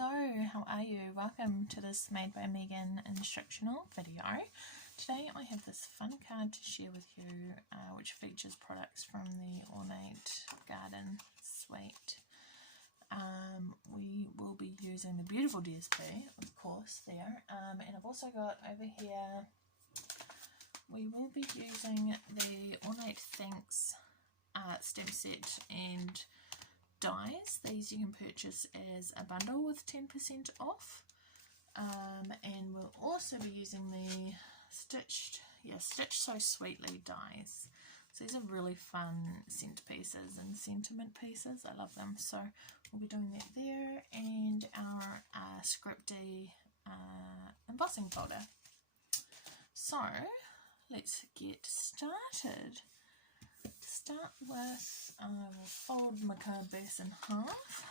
Hello, how are you? Welcome to this Made by Megan instructional video. Today I have this fun card to share with you which features products from the Ornate Garden Suite. We will be using the beautiful DSP, of course, there, and I've also got over here, we will be using the Ornate Thanks stamp set and dies. These you can purchase as a bundle with 10% off, and we'll also be using the Stitched So Sweetly dies. So these are really fun scent pieces and sentiment pieces. I love them. So we'll be doing that there, and our scripty embossing folder. So let's get started. Start with, we'll fold my card base in half,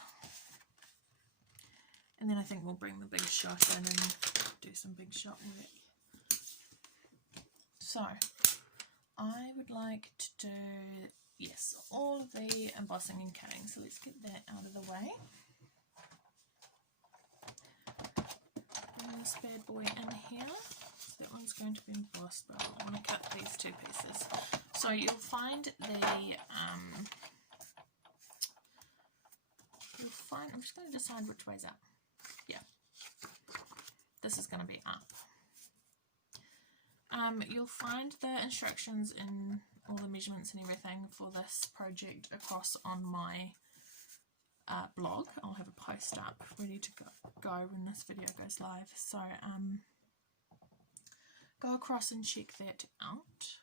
and then I think we'll bring the big shot in and do some big shot work. So I would like to do, yes, all of the embossing and cutting, so let's get that out of the way. Bring this bad boy in here. That one's going to be embossed, but I want to cut these two pieces. So you'll find I'm just going to decide which way's up. Yeah, this is going to be up. You'll find the instructions and all the measurements and everything for this project across on my blog. I'll have a post up ready to go when this video goes live. So go across and check that out.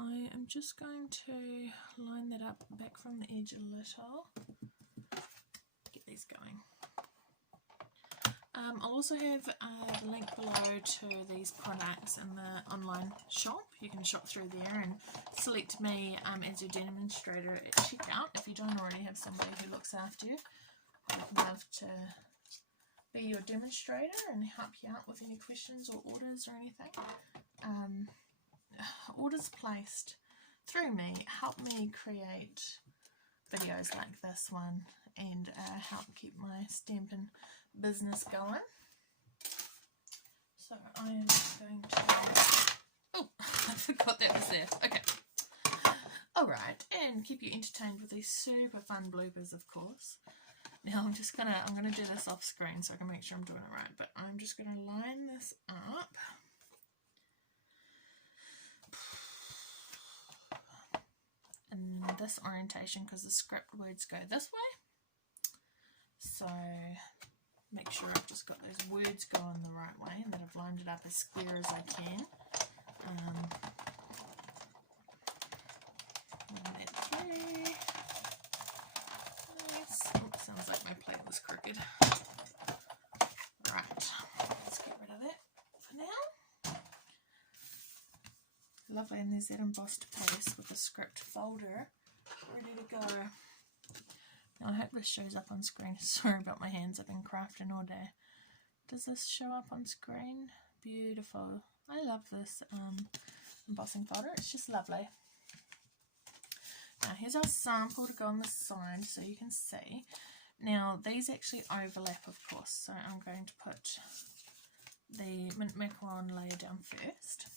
I am just going to line that up back from the edge a little. Get these going. I'll also have a link below to these products in the online shop. You can shop through there and select me as your demonstrator at checkout if you don't already have somebody who looks after you. I'd love to be your demonstrator and help you out with any questions or orders or anything. Orders placed through me help me create videos like this one and help keep my stamping business going. So I am going to, oh, I forgot that was there. Okay, alright, and keep you entertained with these super fun bloopers, of course. Now I'm gonna do this off screen so I can make sure I'm doing it right, but I'm just gonna line this up. In this orientation because the script words go this way, so make sure I've just got those words going the right way and that I've lined it up as square as I can. Run that through. Yes. Oops, sounds like my plate was crooked. Right, let's get rid of that for now. Lovely, and there's that embossed piece with the script folder ready to go. Now I hope this shows up on screen. Sorry about my hands, I've been crafting all day. Does this show up on screen? Beautiful. I love this embossing folder, it's just lovely. Now here's our sample to go on the side so you can see. Now these actually overlap, of course, so I'm going to put the mint macaron layer down first.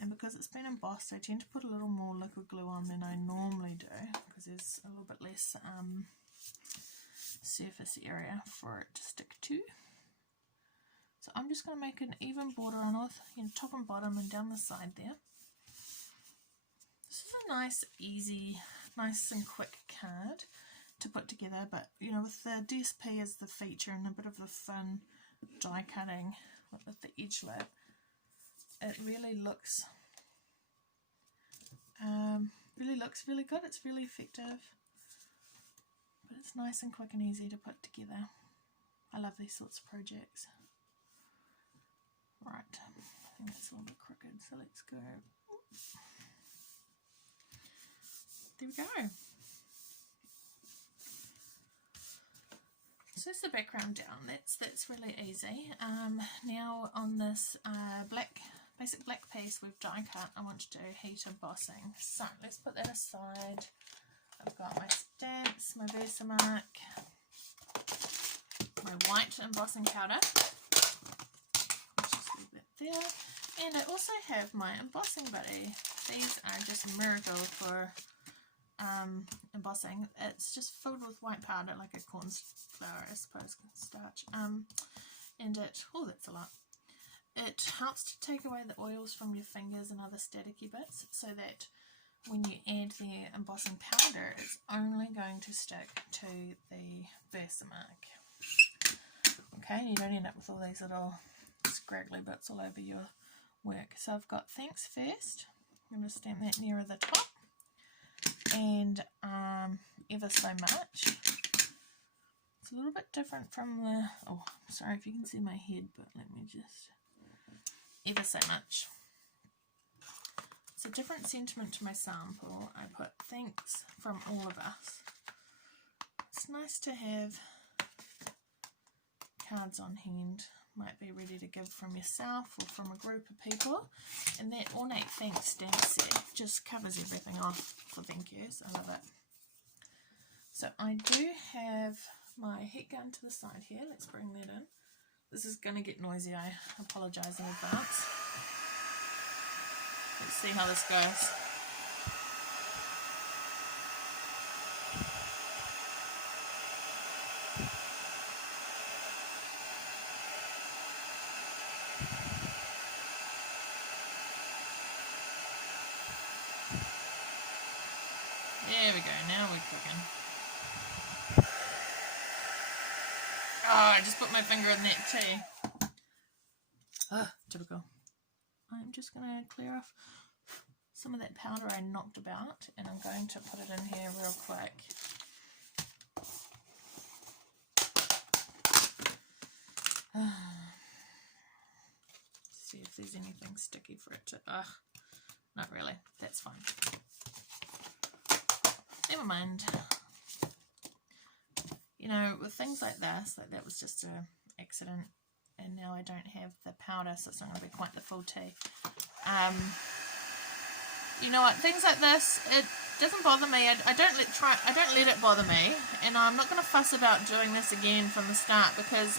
And because it's been embossed, I tend to put a little more liquid glue on than I normally do because there's a little bit less surface area for it to stick to. So I'm just going to make an even border on it, top and bottom and down the side there. This is a nice, easy, nice and quick card to put together, but with the DSP as the feature and a bit of the fun die cutting with the edge lip, it really looks really good. It's really effective, but it's nice and quick and easy to put together. I love these sorts of projects. Right, I think it's a little bit crooked, so let's go. There we go. So that's the background down. That's really easy. Now on this basic black piece we've die cut, I want to do heat embossing. So let's put that aside. I've got my stamps, my Versamark, white embossing powder. Just leave that there. And I also have my embossing buddy. These are just a miracle for embossing. It's just filled with white powder, like a cornflour, I suppose, starch. And it, oh, that's a lot. It helps to take away the oils from your fingers and other staticky bits, so that when you add the embossing powder, it's only going to stick to the Versamark. Okay, you don't end up with all these little scraggly bits all over your work. So I've got thanks first. I'm going to stamp that nearer the top, and ever so much. It's a little bit different from the, oh, sorry if you can see my head, but let me just, ever so much. It's a different sentiment to my sample. I put thanks from all of us. It's nice to have cards on hand. Might be ready to give from yourself or from a group of people. And that Ornate Thanks stamp set just covers everything off for thank yous. I love it. So I do have my heat gun to the side here. Let's bring that in. This is going to get noisy. I apologise in advance. Let's see how this goes. There we go, now we're cooking. Oh, I just put my finger in that tea. Ugh, typical. I'm just going to clear off some of that powder I knocked about, and I'm going to put it in here real quick. See if there's anything sticky for it to... Ugh, not really. That's fine. Never mind. You know, with things like this, like that was just an accident, and now I don't have the powder, so it's not going to be quite the full tea. You know what? Things like this, it doesn't bother me. I don't let it bother me, and I'm not going to fuss about doing this again from the start, because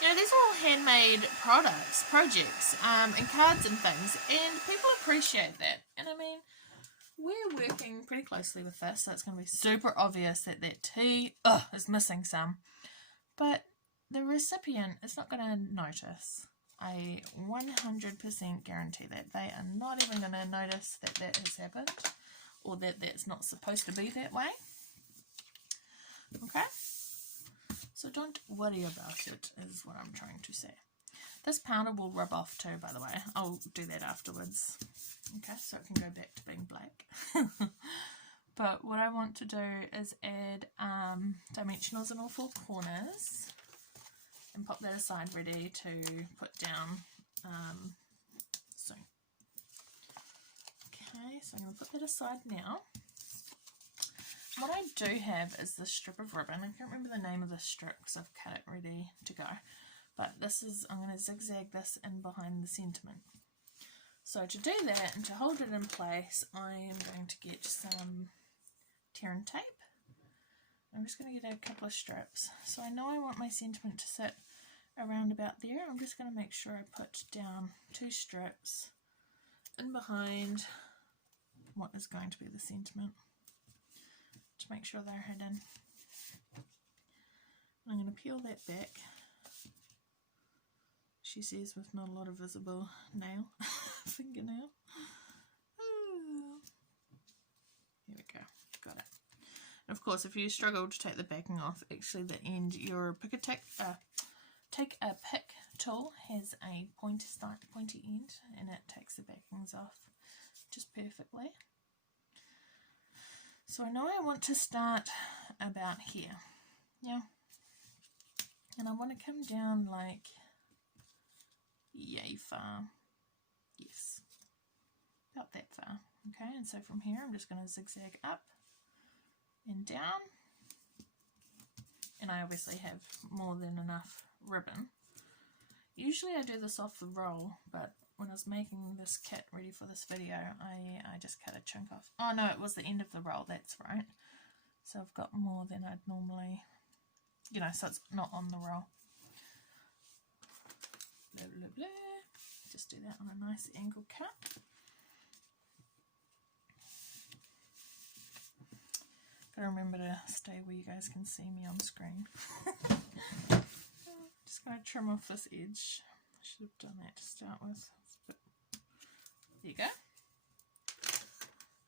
you know, these are all handmade projects, and cards and things, and people appreciate that. And I mean, we're working pretty closely with this, so it's going to be super obvious that that tea is missing some. But the recipient is not going to notice. I 100% guarantee that. They are not even going to notice that that has happened, or that that's not supposed to be that way. Okay? So don't worry about it, is what I'm trying to say. This powder will rub off too, by the way. I'll do that afterwards. Okay, so it can go back to being black. But what I want to do is add dimensionals in all four corners and pop that aside ready to put down soon. Okay, so I'm going to put that aside now. What I do have is this strip of ribbon. I can't remember the name of this strip because I've cut it ready to go. But this is, I'm going to zigzag this in behind the sentiment. So to do that and to hold it in place, I am going to get some tear and tape. I'm just going to get a couple of strips. So I know I want my sentiment to sit around about there. I'm just going to make sure I put down 2 strips in behind what is going to be the sentiment, to make sure they're hidden. I'm going to peel that back. She says with not a lot of visible nail, fingernail. Ooh. Here we go, got it. And of course, if you struggle to take the backing off, actually the end, your take a pick tool has a pointy end, and it takes the backings off just perfectly. So I know I want to start about here, yeah, and I want to come down like yay far, yes, about that far. Okay, and so from here I'm just going to zigzag up and down, and I obviously have more than enough ribbon. Usually I do this off the roll, but when I was making this kit ready for this video, I just cut a chunk off. Oh no, it was the end of the roll, that's right. So I've got more than I'd normally you know, so it's not on the roll. Blah, blah, blah. Just do that on a nice angle cut. Gotta remember to stay where you guys can see me on screen. Just gonna trim off this edge. I should have done that to start with. There you go.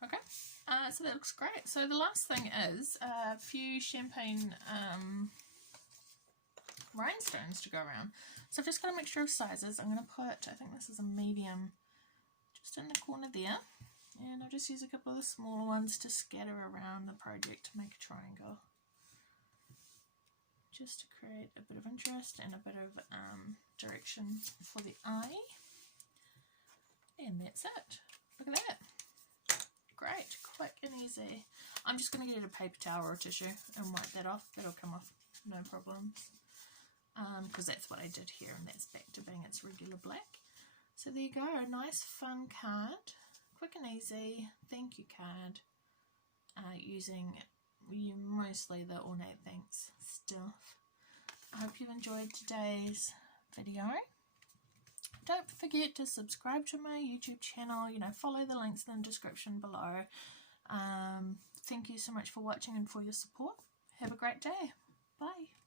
Okay, so that looks great. So the last thing is a few champagne rhinestones to go around. So I've just got a mixture of sizes. I'm going to put, I think this is a medium, just in the corner there. And I'll just use a couple of the smaller ones to scatter around the project to make a triangle. Just to create a bit of interest and a bit of direction for the eye. And that's it. Look at that. Great, quick and easy. I'm just going to get a paper towel or a tissue and wipe that off. That'll come off, no problems. Because that's what I did here, and that's back to being its regular black. So there you go, a nice fun card, quick and easy thank you card, using mostly the Ornate Thanks stuff. I hope you've enjoyed today's video. Don't forget to subscribe to my YouTube channel, you know, follow the links in the description below. Thank you so much for watching and for your support. Have a great day. Bye.